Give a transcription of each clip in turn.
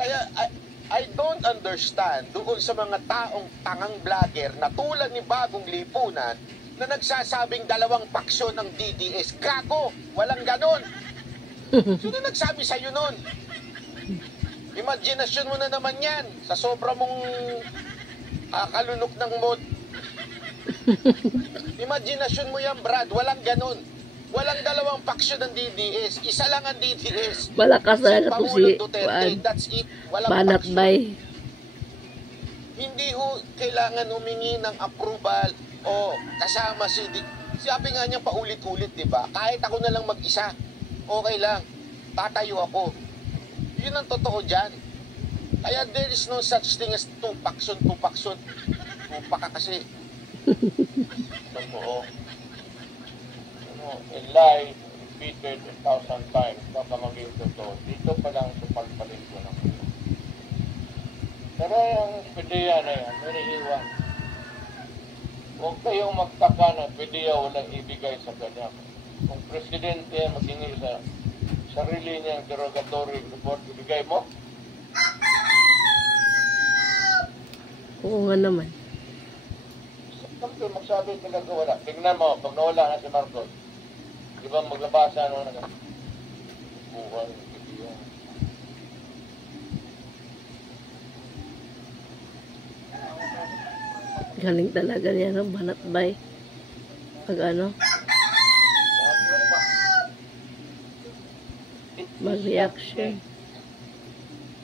Kaya I don't understand doon sa mga taong tangang vlogger na tulad ni Bagong Lipunan na nagsasabing dalawang paksyon ng DDS. Gago! Walang ganon! Sino nagsabi sa'yo nun? Imaginasyon mo na naman yan sa sobra mong kalunok ng mod. Imaginasyon mo yan, Brad. Walang ganon. Walang dalawang paksyon ng DDS. Isa lang ang DDS. Malakas na ito si That's it. Walang Banat paksyon. Bay. Hindi ho kailangan humingi ng approval o kasama si... Sabi nga niya paulit-ulit, di ba? Kahit ako na lang mag-isa, okay lang. Tatayo ako. Yun ang totoo dyan. Kaya there is no such thing as two paksyon. Tupa ka kasi. Totoo. A lie repeated 1,000 times baka maging totoo. Dito pa lang supalpalin ko ng ito. Pero ang PDEA na yan, naniiwan. Huwag kayong magtaka na PDEA walang ibigay sa kanya. Kung presidente maghingi sa sarili niyang derogatory report, ibigay mo? Oo nga naman. Magsabi talaga wala. Tingnan mo, pag nawala na si Marcos, di ba maglabasa ano na buhay, video. Galing talaga niya ng Banat Bay. Pag ano? Mag-reaction.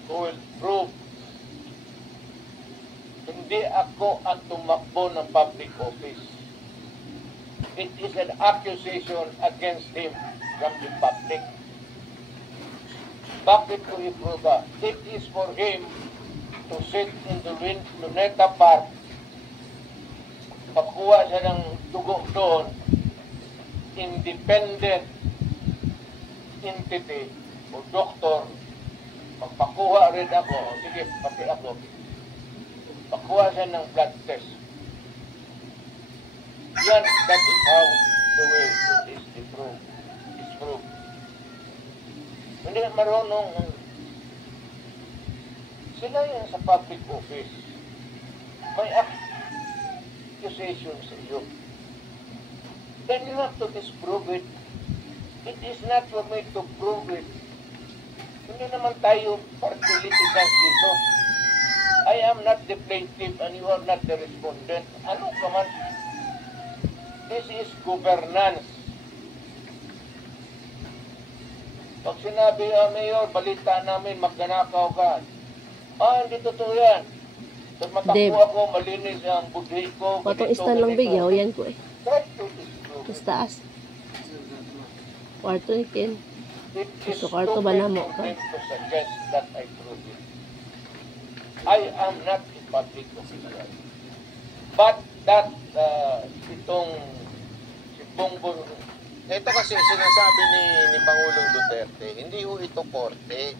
Who will prove hindi ako ang tumakbo ng public office. It is an accusation against him from the public. Bakit ko iproba? It is for him to sit in the Luneta Park, pakuha siya ng dugo doon, independent entity o doktor, magpakuha rin ako, sige, pati ako, pakuha siya ng blood test. Yan, that is how the way it is proved. Hindi marunong sila yan sa public office. May accusation sa iyo. Then you have to disprove it. It is not for me to prove it. Hindi naman tayo partilitigas dito. I am not the plaintiff and you are not the respondent. Ano ka man? This is governance. Pag sinabi, Mayor, balita namin, magnanakaw ka. Hindi totoo yan. Pag matakbo ako, malinis ang budhi ko. Patong istan lang bigyaw, yan ko eh. Try to disprove. Mas taas. Kwarto ni Ken. It is Gusto kwarto ba na mo? to suggest that I prove it. I am not a public official. But that, itong si Bongbong, ito kasi sinasabi ni Pangulong Duterte, hindi ho ito korte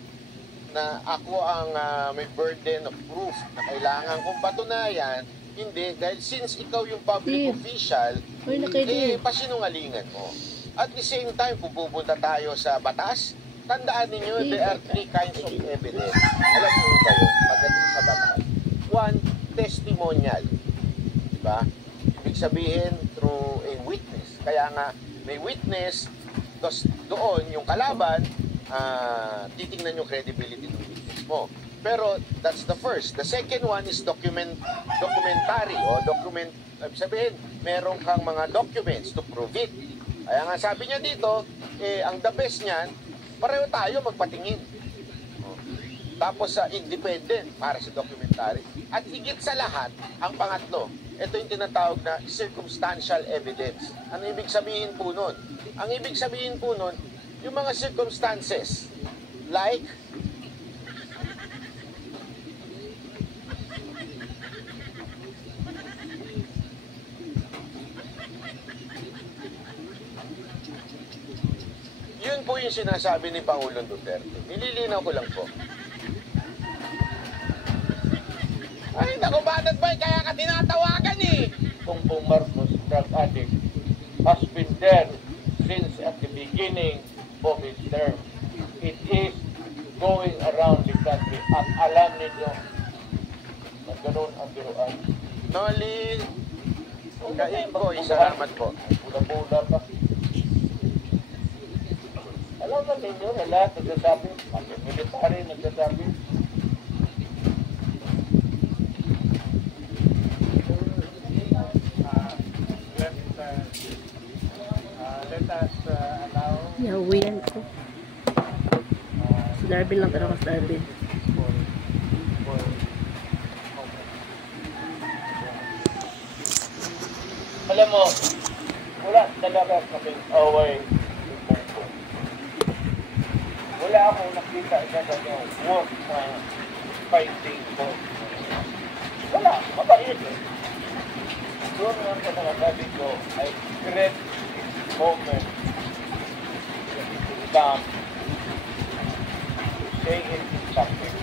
na ako ang may burden of proof na kailangan kong patunayan. Hindi, dahil since ikaw yung public official, pasinungalingan mo. At the same time, pupunta tayo sa batas. Tandaan ninyo, there are three kinds of evidence. Alam niyo ba yun? Pagdating sa batas. One, testimonial. Diba? Ibig sabihin, through a witness. Kaya nga, may witness, tapos doon, yung kalaban, titingnan yung credibility ng witness mo. Pero, that's the first. The second one is documentary o document. Ibig sabihin, meron kang mga documents to prove it. Kaya nga sabi niya dito, ang the best niyan, pareho tayo magpatingin. Tapos sa independent para sa documentary. At higit sa lahat, ang pangatlo, ito yung tinatawag na circumstantial evidence. Ano ibig sabihin po nun? Ang ibig sabihin po nun, yung mga circumstances, like, yun po yung sinasabi ni Pangulong Duterte. Nililinaw ko lang po. Ay, naku, Banat Bay, kaya ka tinatawagan eh. Bongbong Marcos, drug addict, has been there since at the beginning of his term. It is going around the country at alam ninyo na ganun ang biruan. Noli, Kaimboy, salamat po. Pula-pula pa. Alam na ninyo na lahat nagsasabi, military nagsasabi. Let us allow Yawian ko. Si Darvin lang talaga mas Darvin. Alam mo, wala talaga kaming away. Wala akong nakita sa kanyang work na fighting ko. Wala, mabait eh. Doon nga sa nakasabi ko, I regret this moment that it will come to say it in something.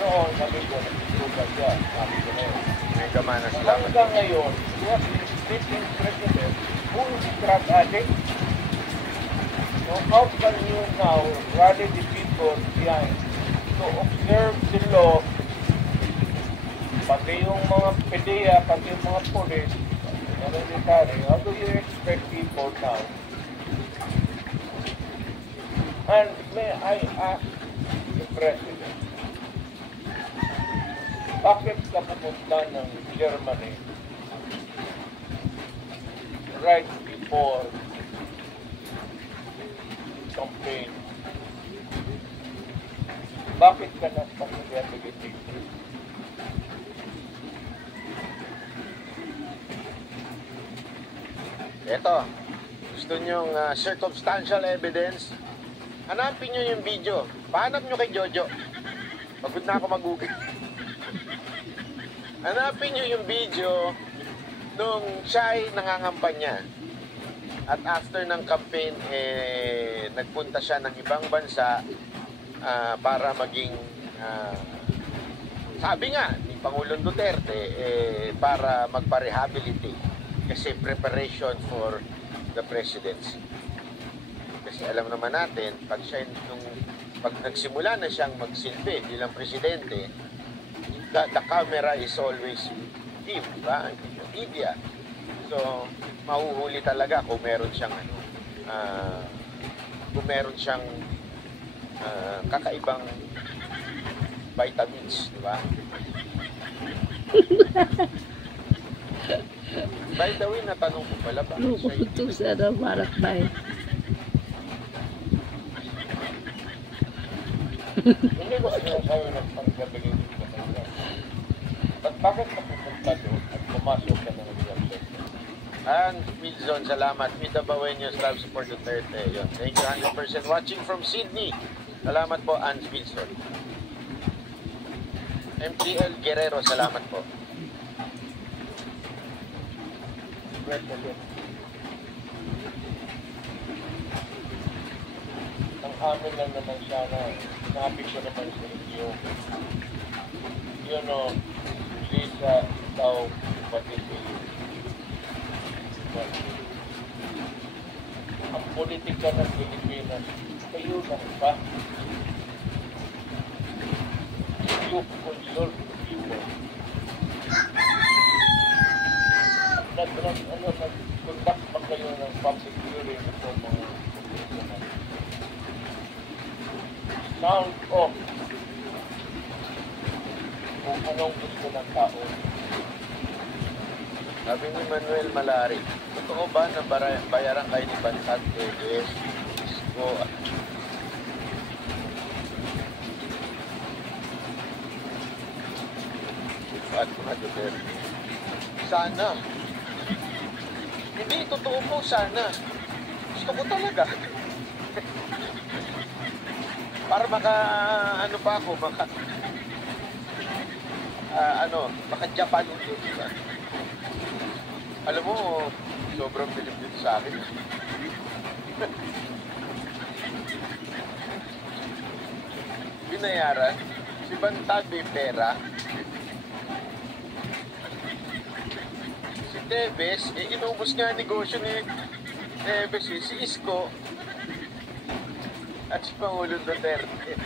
Noon, sabi ko, nagsusugat siya. Sabi ko na yun. may gamana, salamat. Hanggang ngayon, we have been sitting president who is a drug addict. So how can you now rally the people behind to observe the law, pati yung mga PDEA, pati yung mga police, mga military, how do you expect people now? And may I ask the President, bakit ka pumunta ng Germany right before campaign? Bakit ka nagpapagyatigit? Eto, gusto nyong circumstantial evidence? Hanapin nyo yung video. Pahanap nyo kay Jojo. Pagod na ako mag-google. Hanapin nyo yung video nung siya'y nangangampanya. At after ng campaign, nagpunta siya ng ibang bansa para maging, sabi nga ni Pangulong Duterte, para magpa-rehabilitate. Kasi preparation for the presidency. Kasi alam naman natin, pag nagsimula na siyang magsilbi bilang presidente, the camera is always him, diba? Media. So, mahuhuli talaga kung meron siyang kakaibang vitamins, diba? By the way, natanong ko pala ba? Lukuto sa Barat Bay. Hindi ko sinasabi na pagkabigay ko sa kanya. But bakit ka pupunta doon at pumasok ka ng example? And Wilson, salamat. Mida Bawenyos, love support Duterte. Yun. Thank you 100% watching from Sydney. Salamat po, Ans Wilson. MTL Guerrero, salamat po. Ang amin lang naman sana, sinabi ko naman sa inyo, Lisa, ikaw, pati si ang politika ng Pilipinas, kayo lang ba? You consult the people. Nag-conduct pa kayo ng public hearing sa mga politika. Sound off kung anong gusto ng tao. Sabi ni Manuel Malari, totoo ba na bayaran kayo ni Bantag EDS? Isko at mga Duterte. Sana. Hindi, totoo po, sana. Gusto ko talaga. Para maka-Japan ulit, diba? Alam mo, sobrang bilib dito sa akin. Binayaran, si Bantag may pera. Si Tebes, inubos nga negosyo ni Tebes, si Isko. at si Pangulong Duterte.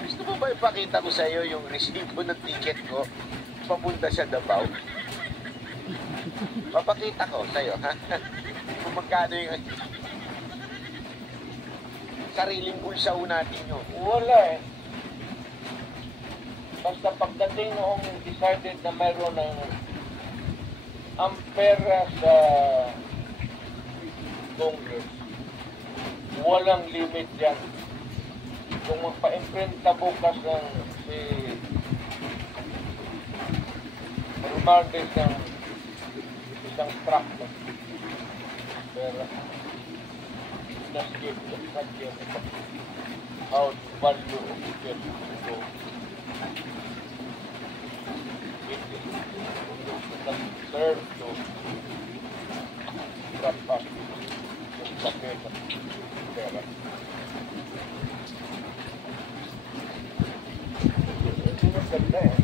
Gusto mo ba ipakita ko sa iyo yung resibo ng ticket ko papunta sa Davao? Papakita ko sa iyo, ha? Kung magkano yung sariling bulsa natin yun. Wala eh. Basta pagdating noong decided na mayroon ng ampera sa Congress, walang limit yan. Kung magpa-imprenta bukas ng si Romardes ng isang truck ng pera, that's it. That's not yet how the value of the get to go. It is not serve to wrap up yung paket ng pera. Ito na ganda eh.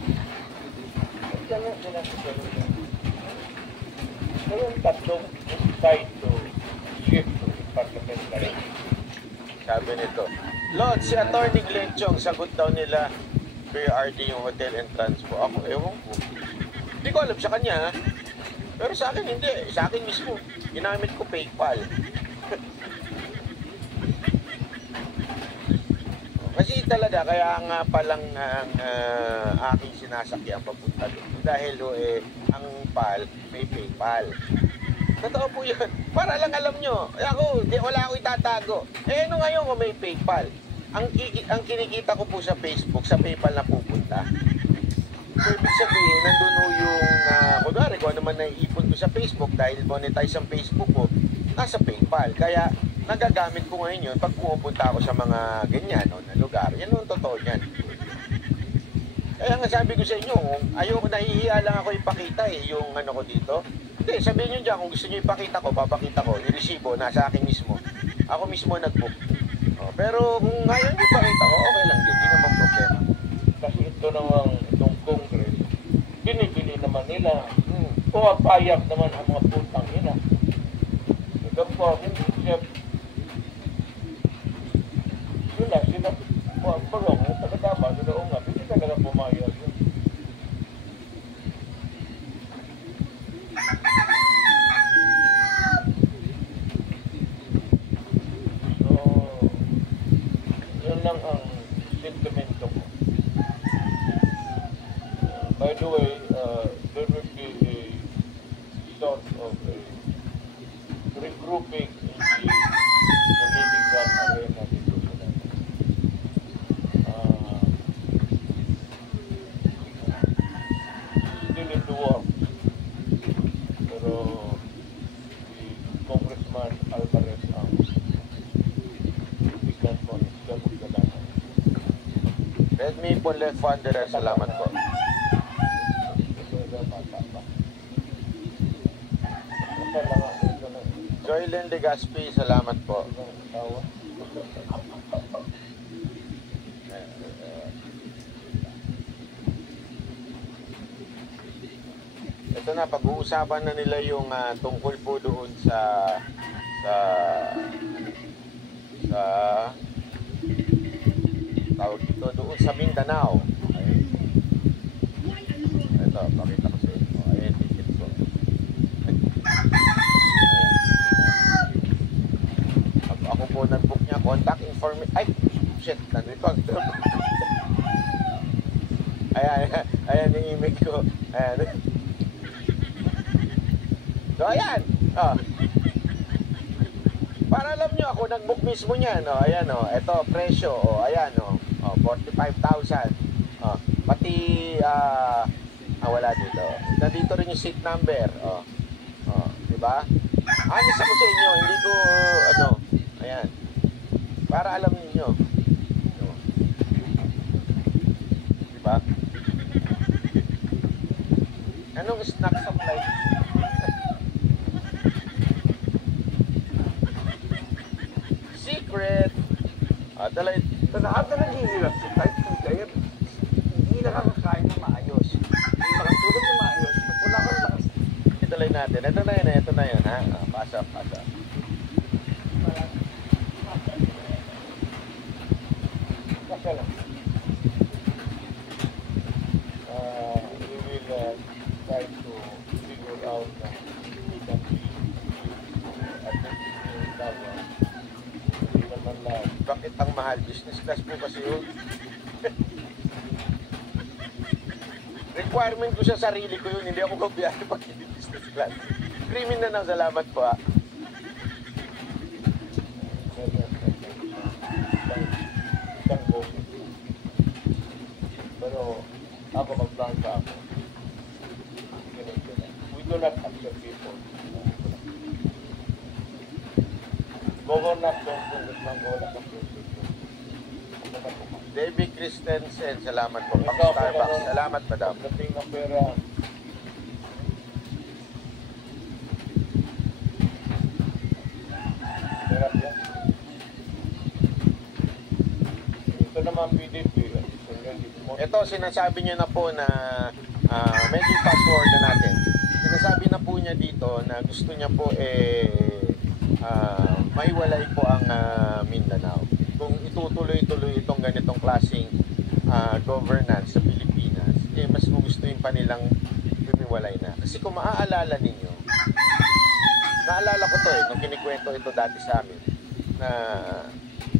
Ito na sinasabi nila. Pero yung tatlong decide to shift to parliamentary. Sabi nito, Lord, si Atty. Glenchong, sagot daw nila PRD yung hotel and transpo. Ako, ewan ko. Hindi ko alam sa kanya, ha? Pero sa akin, hindi. Sa akin mismo, ginamit ko PayPal. Kasi talaga, kaya nga palang ang aking sinasakyan papunta doon. Dahil ang PAL may PayPal. Totoo po yun. Para lang alam nyo. Ako, wala ako itatago. Ano ngayon kung may PayPal? Ang kinikita ko po sa Facebook, sa PayPal na pupunta. So, ibig sabihin, nandun yung, kunwari, kung ano man naiipon ko sa Facebook dahil monetize ang Facebook ko, nasa PayPal. Kaya, nagagamit ko ngayon yun pag pumupunta ako sa mga ganyan na lugar. Yan yung totoo yan. Kaya nga sabi ko sa inyo, ayoko, nahihiya lang ako ipakita yung ano ko dito. Hindi, sabihin nyo dyan, kung gusto nyo ipakita ko, papakita ko. Yung resibo, nasa akin mismo. Ako mismo nag-book. Pero kung ngayon ipakita ko, okay lang din. Hindi naman problema. Kasi ito namang, itong Congress, binibili naman nila. Pumapayag naman ang mga putang ina. Ito po, hindi siya, yun na, sila, parang, tagatama, sila nga, hindi talaga pumayag yun. So, yun lang ang sentimento ko. By the way, there will be a sort of a regrouping in the political arena dito sa natin. Still in the works. Pero si Congressman Alvarez ang bigyan ko ng siya magdalaman. Redmi po left Wanderer, salamat po. Joylyn de Gaspi, salamat po. Ito na, pag-uusapan na nila yung tungkol po doon sa tawag dito, doon sa Mindanao. Ayun. Ito, pakita ko sa inyo. Ayan, ticket ko. Ako po nag-book niya, contact information. Ay, shit, nandito. Ayan yung email ko. Ayan. So, ayan. Para alam nyo, ako nag-book mismo niyan. Ayan, ito, presyo. Ayan, 45,000. Pati, wala dito. Nandito rin yung seat number. Diba? Honest ako sa inyo, hindi ko, ayan. Para alam niyo. Diba? Anong snack supply? Secret! Talay. Sa lahat na naghihirap sa type ng player, hindi nakakakain na maayos. Hindi makatulog na maayos. Wala kang lakas. Talay natin. Ito na yun, ha? Pasa. Bakit ang mahal? Business class po kasi yun. Requirement ko sa sarili ko yun. Hindi ako magbiyahe pag hindi business class. Criminal na, salamat po ah. Pero ako magplanta ako. We do not accept people. Governor Congressman, wala kang people. David Christensen, salamat po. Pang Ikaw, Starbucks, ano, salamat madam. Pagdating ng pera, hirap yan. Ito naman PDP. Ito, sinasabi niya na po na medyo fast forward na natin. Sinasabi na po niya dito na gusto niya po maiwalay po ang Mindanao. Kung itutuloy-tuloy itong ganitong klaseng governance sa Pilipinas, mas gugustuhin pa nilang lumiwalay na. Kasi kung maaalala ninyo, naalala ko to nung kinikwento ito dati sa amin, na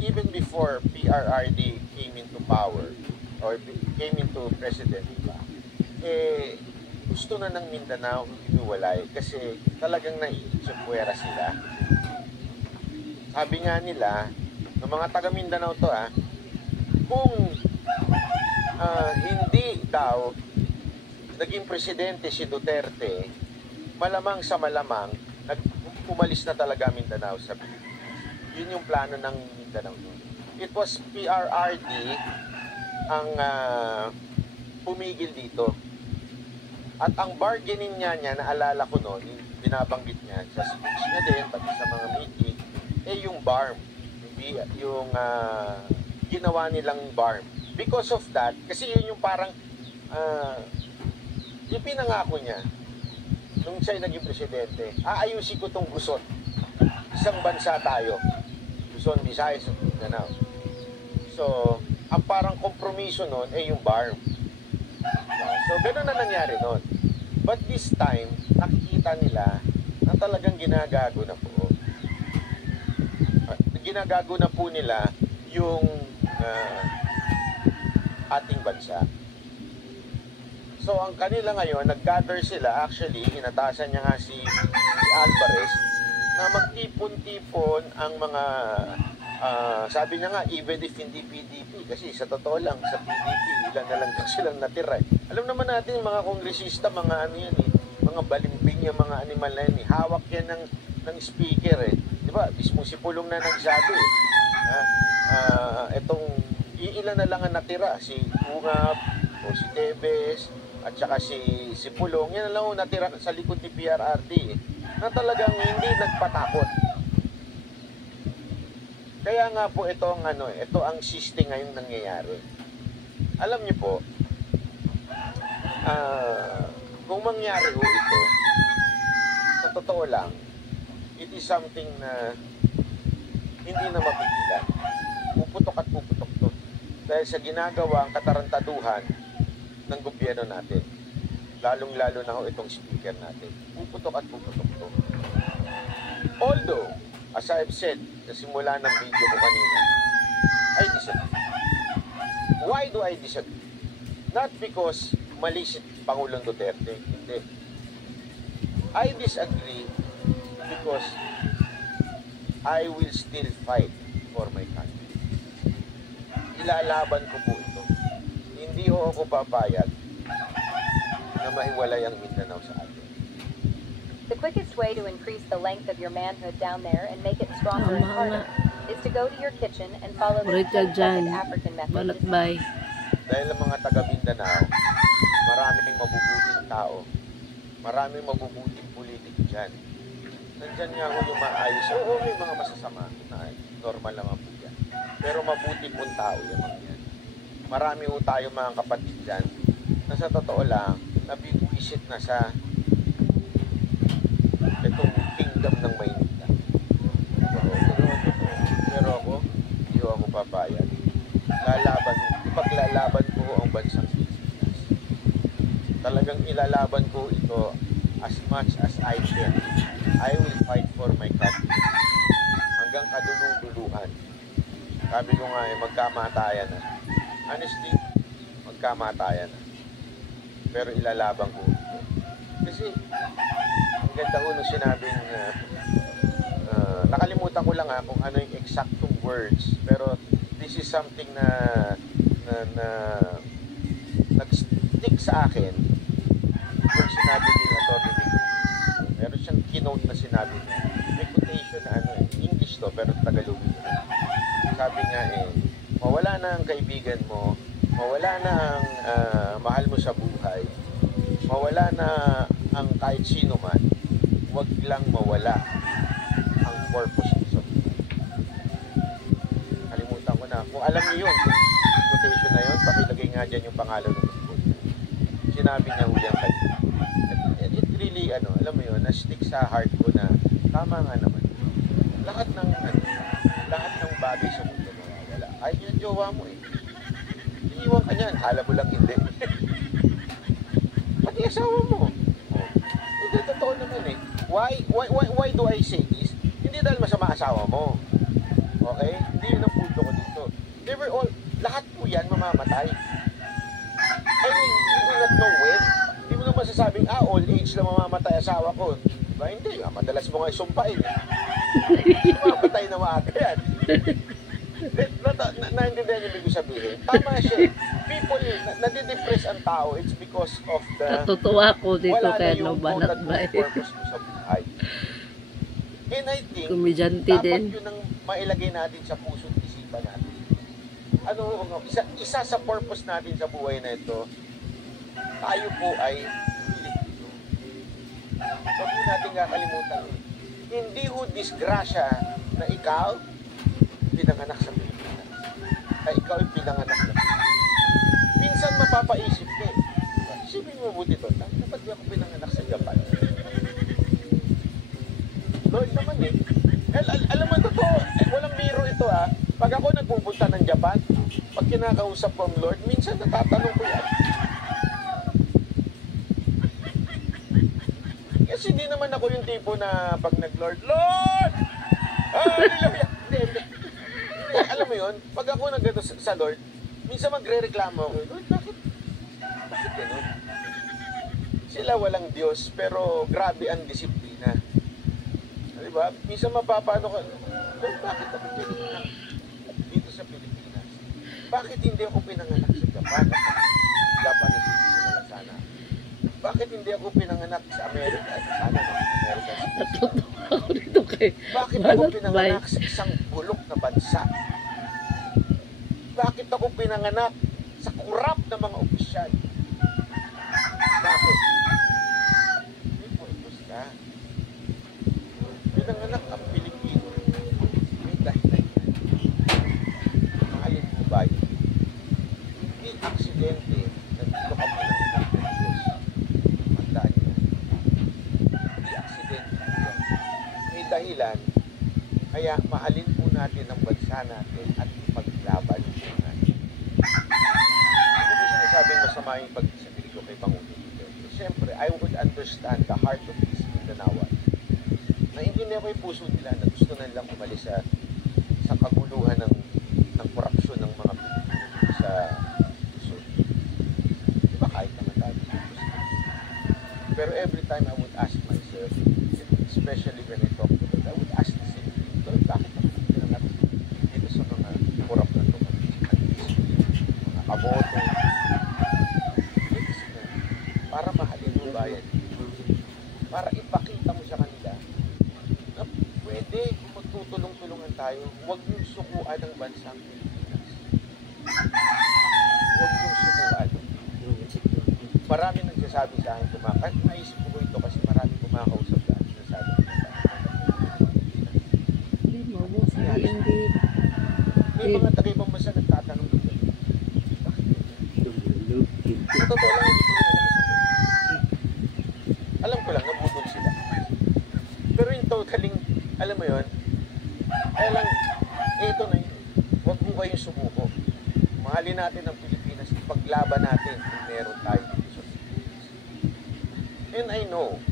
even before PRRD came into power, or came into president, diba? Gusto na ng Mindanao lumiwalay kasi talagang naiitsipwera sila. Sabi nga nila, ng mga taga Mindanao to kung hindi daw naging presidente si Duterte, malamang sa malamang umalis na talaga Mindanao sa Pilipinas. Yun yung plano ng Mindanao noon. It was PRRD ang pumigil dito. At ang bargaining niya, naalala ko noon, binabanggit niya sa speech niya din, pati sa mga meeting, yung BARM. Yung ginawa nilang BARM. Because of that, kasi yun yung parang yung pinangako niya nung siya naging presidente, aayusin ko tong Luzon. Isang bansa tayo. Luzon, Visayas, Mindanao. So, ang parang kompromiso nun yung BARM. So, gano'n na nangyari nun. But this time, nakikita nila na talagang ginagago na po. Ginagago na po nila yung ating bansa. So, ang kanila ngayon, nag-gather sila, actually, inatasan niya nga si Alvarez, na magtipon-tipon ang mga, sabi niya nga, even if hindi PDP, kasi sa totoo lang, sa PDP, ilan na lang silang natira. Alam naman natin, mga kongresista, mga ano yan mga balimbing yung mga animal na yan hawak yan ng speaker di ba? Mismo si Pulong na nagsabi itong ilan na lang ang natira, si Ungap o si Tebes at saka si Pulong, yan na lang ang natira sa likod ni PRRD na talagang hindi nagpatakot. Kaya nga po ito ang siste ngayon nangyayari. Alam niyo po, kung mangyari ho ito, sa totoo lang, it is something na hindi na mapigilan. Puputok at puputok to. Dahil sa ginagawang katarantaduhan ng gobyerno natin, lalong-lalo na ho itong speaker natin, puputok at puputok to. Although, as I've said, sa simula ng video ko kanina, I disagree. Why do I disagree? Not because mali si Pangulong Duterte, hindi. I disagree because I will still fight for my country. Ilalaban ko po ito. Hindi ho ako papayag na maiwalay ang Mindanao sa atin. The quickest way to increase the length of your manhood down there and make it stronger and harder is to go to your kitchen and follow the accepted African method. Balatbay. Dahil ang mga taga Mindanao, maraming mabubuting tao, maraming mabubuting politiko dyan. Nandyan nga ho yung maayos. Oo, may mga masasama na normal naman po yan. Pero mabuti pong tao yung mga yan. Marami ho tayo mga kapatid dyan na sa totoo lang, nabibwisit na sa itong kingdom ng Maynila. Pero ako, hindi ako papayag. Ipaglalaban ko ang bansang Pilipinas. Talagang ilalaban ko ito as much as I can. I will fight for my country hanggang kaduluduluhan. Sabi ko nga magkamatayan na. Honestly, magkamatayan na. Pero ilalaban ko. Kasi, ang ganda ko nung sinabing, nakalimutan ko lang kung ano yung exactong words. Pero, this is something na nag-stick sa akin yung sinabi nila Tony Vic. Meron siyang keynote na sinabi niya. May quotation na English to, pero Tagalogin na. Sabi nga mawala na ang kaibigan mo, mawala na ang mahal mo sa buhay, mawala na ang kahit sino man, huwag lang mawala ang purpose mo sa buhay. Kalimutan ko na. Kung alam niyo yun, kung quotation na yun, pakilagay nga dyan yung pangalan ng quote. Sinabi niya hulyang kanina. It really, alam mo yun, na-stick sa heart ko na tama nga naman. Lahat ng bagay sa mundo mawawala. Ay, yung jowa mo iiwan ka niyan. Kala mo lang hindi. Pati asawa mo. Hindi, totoo naman Why do I say this? Hindi dahil masama asawa mo. Okay? Hindi yun ang punto ko dito. Lahat po yan mamamatay. I mean, you do not know when. Hindi mo naman masasabing, old age lang mamamatay asawa ko. Diba? Hindi. Madalas mo nga isumpain. Mamamatay na maaga yan. Naintindihan niyo ibig sabihin? Tama siya. People, nadidepress ang tao, it's because of the... Natutuwa ko dito kaya no banat ba purpose mo sa buhay. And I think, Kumidyante dapat din. yun ang mailagay natin sa puso't isipan natin. Isa sa purpose natin sa buhay na ito, tayo po ay Pilipino. Huwag po natin kakalimutan. Hindi ho disgrasya na ikaw pinanganak sa Pilipinas. Ay ikaw ay pinanganak na Pilipinas. Minsan mapapaisip ka Isipin mo buti to, dapat di ako pinanganak sa Japan. Lord naman alam mo totoo, walang biro ito Pag ako nagpupunta ng Japan, pag kinakausap ko ang Lord, minsan natatanong ko yan. Kasi hindi naman ako yung tipo na pag nag-Lord, Lord! Hallelujah! Hindi. Alam mo yun, pag ako nag-ano sa Lord, minsan magre-reklamo ako, Lord, bakit ganun? Sila walang Diyos, pero grabe ang disiplina. Diba? Minsan mapapano ka, Lord, bakit ako pinanganak dito sa Pilipinas? Bakit hindi ako pinanganak sa Japan? Japanese citizen na sana. Bakit hindi ako pinanganak sa Amerika? Sana Amerika citizen. Natutuwa ako dito kay Bakit ako pinanganak sa isang bulok na bansa? Bakit ako pinanganak sa kurap na mga opisyal? Bakit? May purpose ka. Pinanganak ang Pilipino. May dahilan yan. Mahalin mo ba yun? Hindi aksidente na dito ka pinanganak ng Diyos. Mandaan yan. Hindi aksidente yan. May dahilan. Kaya mahalin po natin ang bansa natin at ipaglaban po natin. Hindi ko sinasabing masama yung pagsasabi ko kay Pangulo Duterte. Siyempre, I would understand the heart of these Mindanaoan. Naintindihan ko yung puso nila na gusto na nilang umalis sa kaguluhan ng korupsyon ng mga Pilipino sa Luzon. Diba kahit naman tayo pero every time I would ask myself, especially when I talk to them, I would ask the same thing. Lord, bakit ako pinangat dito sa mga korap na ito? Mga kaboto. Para mahalin mo bayan. Para ipakita mo sa kanila na pwede kung magtutulong-tulungan tayo, huwag niyong sukuan ang bansang Pilipinas. Huwag niyong sukuan. Marami nagsasabi sa akin, kahit naisip ko ito kasi marami kumakausap sa akin, nasasabi ko hindi. may mga taga-ibang bansa nagtatanong dito. Bakit? Sa totoo lang, hindi ko rin alam sa alam ko lang, nabudol sila. Pero yung totaling, alam mo yun, kaya lang, ito na yun. Huwag mo kayong sumuko. Mahalin natin ang Pilipinas, ipaglaban natin kung meron tayo dito sa Pilipinas. And I know,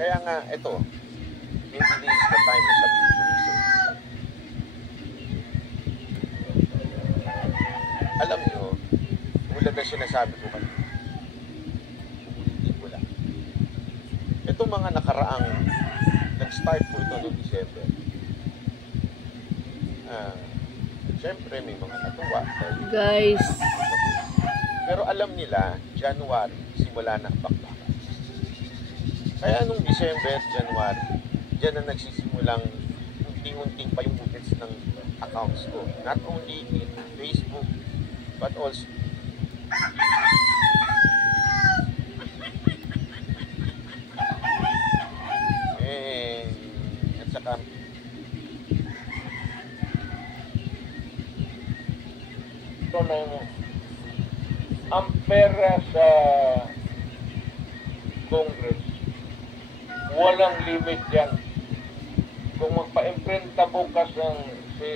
kaya nga, ito, maybe this is the time na sabihin ko yung sa'yo. Alam nyo, tulad na sinasabi ko kanina, hindi ko lang. Itong mga nakaraang nag-start po ito noong December. Siyempre, may mga natuwa. Guys, Pero alam nila, January, simula na ang bakbakan. Kaya nung December, January, dyan na nagsisimulang unti-unting pa yung buckets ng accounts ko. Not only in Facebook, but also at saka Ito ng ang pera sa Congress, walang limit yan. Kung magpa-imprenta bukas ng si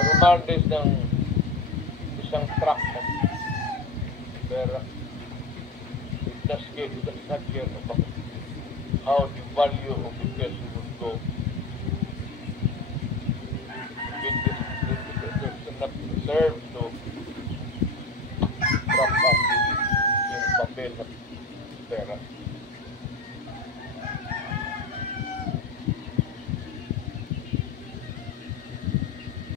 Romandes ng isang truck ng pera, it does not care about how the value of the peso would go. It not deserve to drop up yung papel na pera.